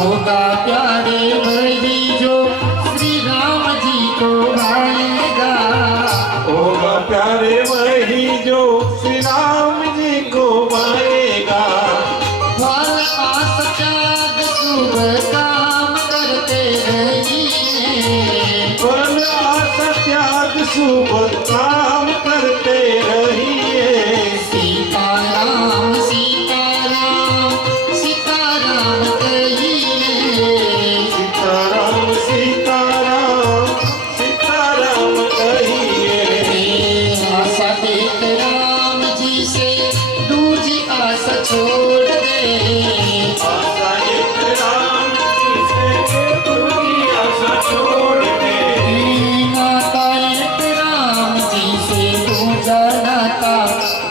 होगा प्यारे भाई जो श्री राम जी को गाएगा होगा प्यारे वही जो श्री राम जी को गाएगा फल काम करते रहिए। सत्याग शुभ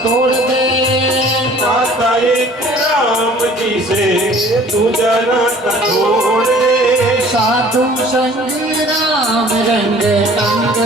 तोड़ दे। माता एक राम जी से, तू जाना तोड़ दे साधु संग राम रंग तंग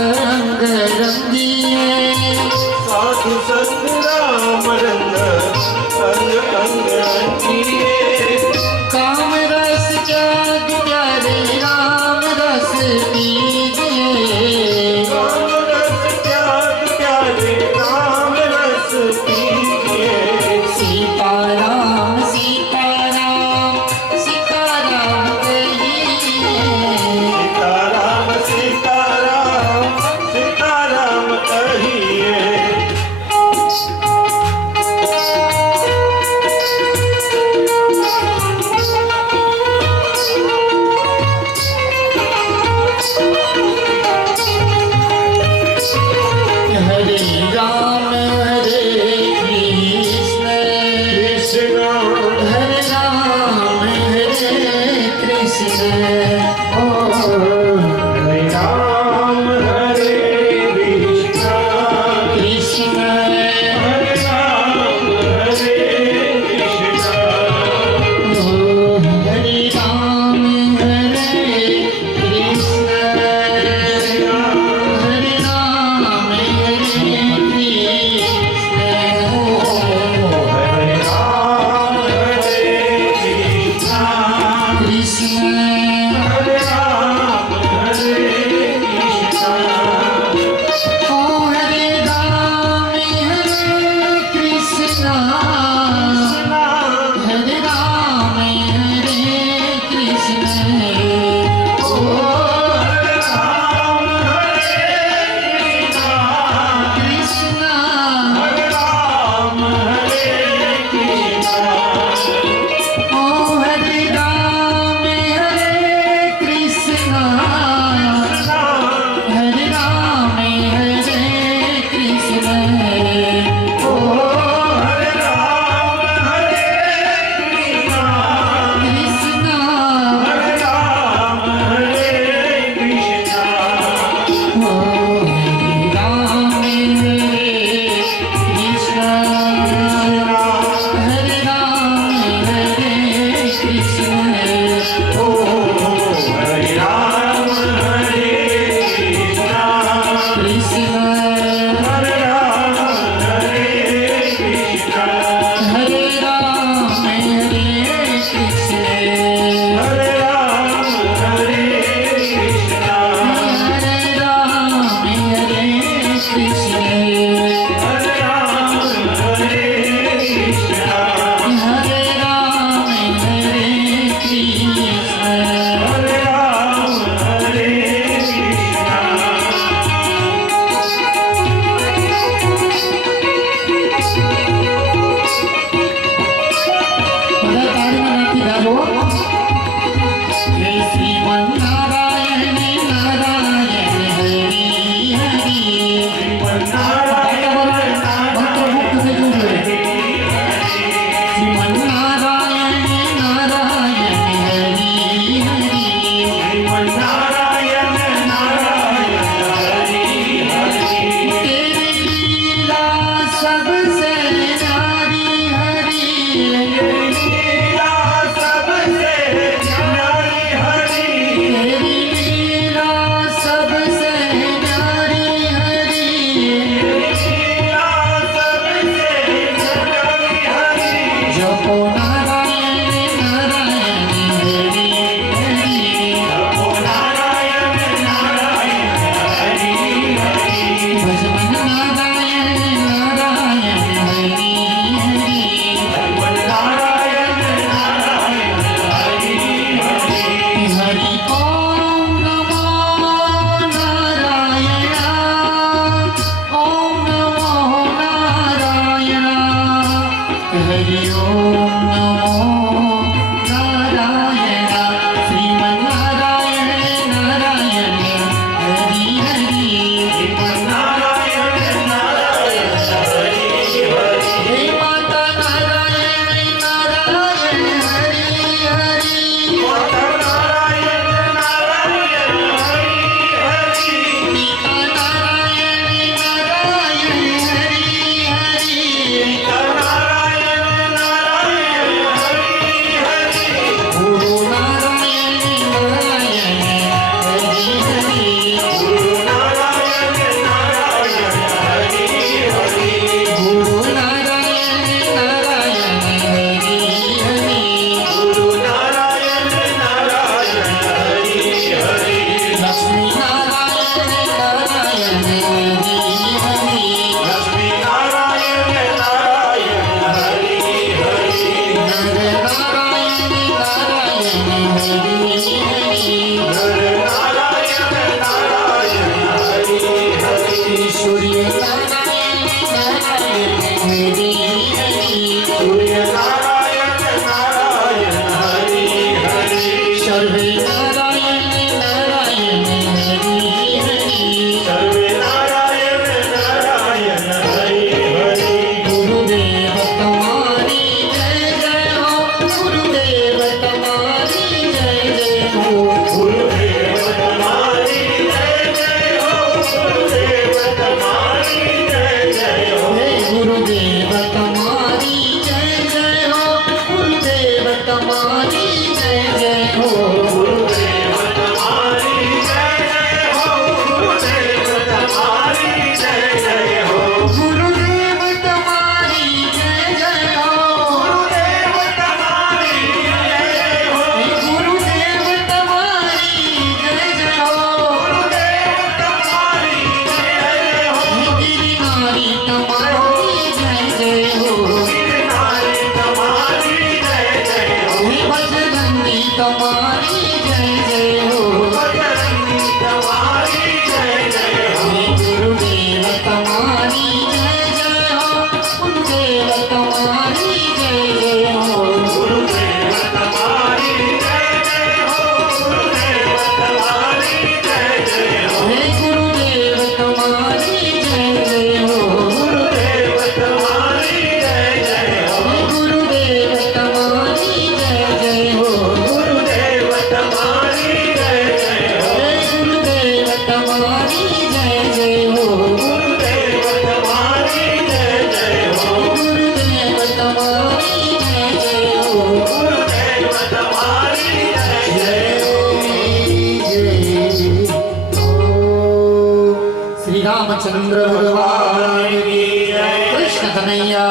कन्हैया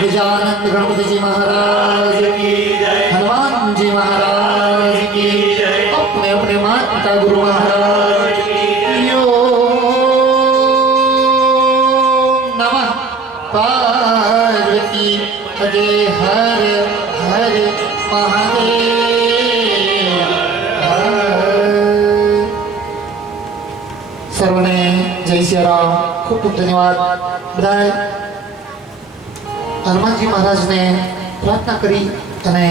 गजानंद गणपति जी महाराज हनुमान जी महाराज अपने अपने माता गुरु महाराज यो पार्वती। अजय हर हर महादेव। सर्वने जय श्री राम। खूब खूब धन्यवाद। બધાએ હનુમાનજી મહારાજને પ્રાર્થના કરી અને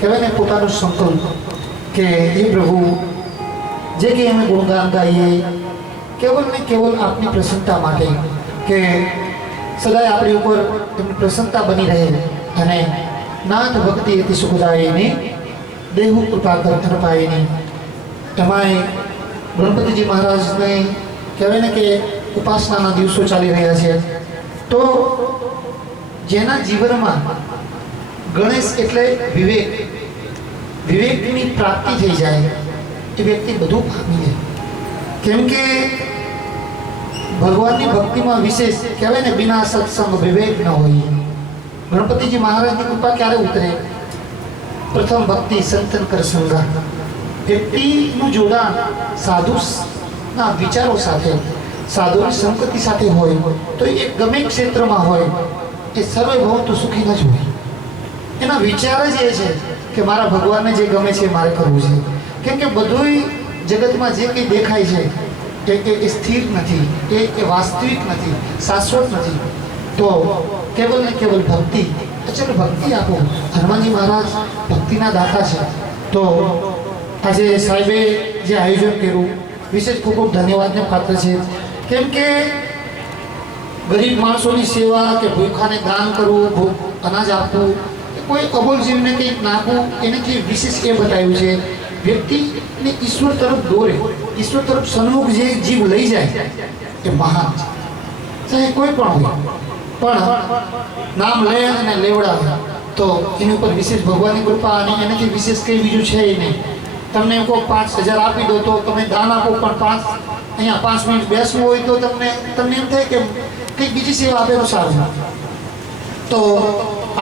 કહેવાય ને પોતાનું સંકલ્પ કે હે પ્રભુ, જે કંઈ અમે ગુણગાન ગાઈએ, કેવલ ને કેવલ આપની પ્રસન્નતા માટે કે સદાય આપણી ઉપર એમની પ્રસન્નતા બની રહે અને નાથ ભક્તિ અતિ સુખદાયીની, દેહુ કૃપા કર પાયની એમાંય ગણપતિજી મહારાજને કહેવાય ને કે ઉપાસનાના દિવસો ચાલી રહ્યા છે. તો જેના જીવનમાં ગણેશ એટલે વિવેક. વિવેકની પ્રાપ્તિ થઈ જાય એ વ્યક્તિ બધું પામી જાય. કેમ કે ભગવાનની ભક્તિમાં વિશેષ કહેવાય ને, બિના સત્સંગ વિવેક ન હોય. ગણપતિજી મહારાજની કૃપા ક્યારે ઉતરે? પ્રથમ ભક્તિ સંતન કર સંગા વ્યક્તિનું જોડાણ સાધુના વિચારો સાથે. સાધુની સંપત્તિ સાથે હોય તો એ ગમે ક્ષેત્રમાં હોય એ સર્વે ભવંતુ સુખી ન જ હોય. એના વિચાર જ એ છે કે મારા ભગવાનને જે ગમે છે મારે કરવું છે. કેમ કે બધુંય જગતમાં જે કંઈ દેખાય છે, એ એ સ્થિર નથી, એ એ વાસ્તવિક નથી, શાશ્વત નથી. તો કેવલ ને કેવલ ભક્તિ અચલ ભક્તિ આપો. હનુમાનજી મહારાજ ભક્તિના દાતા છે. તો આજે સાહેબે જે આયોજન કર્યું, વિશેષ ખૂબ ખૂબ ધન્યવાદને પાત્ર છે. કેમ કે ગરીબ માણસોની સેવા કે ભૂખાને દાન કરવું ભૂખ અનાજ આપવું કે કોઈ અબોલ જીવને કંઈક નાખવું એને જે વિશેષ એ બતાવ્યું છે વ્યક્તિને ઈશ્વર તરફ દોરે ઈશ્વર તરફ સન્મુખ જે જીવ લઈ જાય એ મહાન છે ચાહે કોઈ પણ હોય પણ નામ લે અને લેવડાવે તો એની ઉપર વિશેષ ભગવાનની કૃપા અને એનાથી વિશેષ કંઈ બીજું છે ય નહીં તમને એમ કહો પાંચ હજાર આપી દો તો તમે દાન આપો પણ પાંચ અહીંયા પાંચ મિનિટ બેસવું હોય તો તમને તમને એમ થાય કે કંઈક બીજી સેવા આપેલો સારું. તો